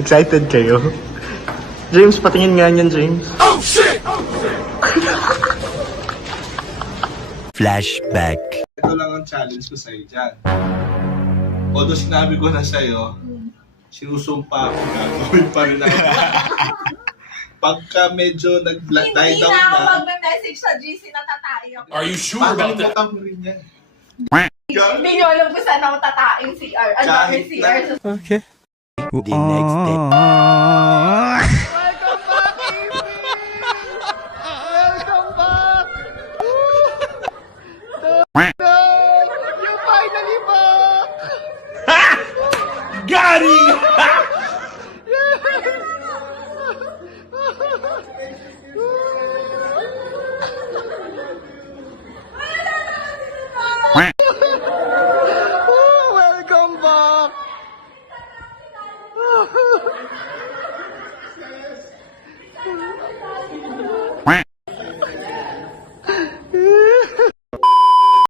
Excited kayo? James, patingin nga niyan, James. Oh shit! Flashback. Ito lang ang challenge ko sa'yo dyan. Although sinabi ko na sa'yo, sinusumpa ako, gagawin pa rin ako. Pagka medyo nag-die Hindi down na ako na, magme-message sa GC na tatayo. Are you sure about that? pakalimutan mo rin yan. Hindi nyo alam kung saan ako tataing CR. Ano may Kahit CR sa... Okay. The next day. Got him!